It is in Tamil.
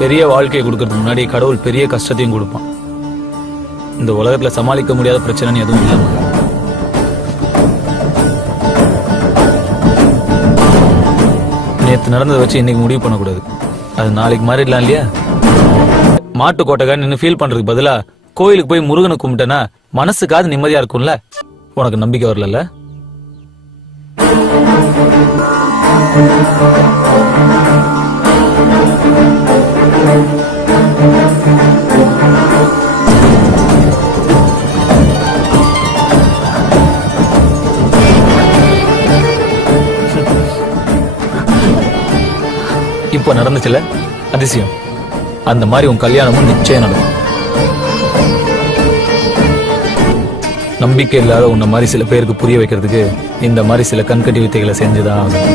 பெரிய வாழ்க்கையை கொடுக்கறதுக்கு முன்னாடி கடவுள் பெரிய கஷ்டத்தையும் கொடுப்பான். இந்த உலகத்துல சமாளிக்க முடியாத பிரச்சனைன்னு எதுவும் இல்லாம நேத்து நடந்ததை வச்சு இன்னைக்கு முடிவு பண்ணக்கூடாது. அது நாளைக்கு மாறிடலாம் இல்லையா? மாட்டு கோட்டைக்காரன் நின்று ஃபீல் பண்றதுக்கு பதிலா கோயிலுக்கு போய் முருகனை கும்பிட்டேன்னா மனசுக்காவது நிம்மதியா இருக்கும்ல. உனக்கு நம்பிக்கை வரல? இப்ப நடந்துச்சுல அதிசயம், அந்த மாதிரி உன் கல்யாணமும் நிச்சயம் நடக்கும். நம்பிக்கை இல்லாத உன்ன மாதிரி சில பேருக்கு புரிய வைக்கிறதுக்கு இந்த மாதிரி சில கண்கட்டி வித்தைகளை செஞ்சுதான் ஆகணும்.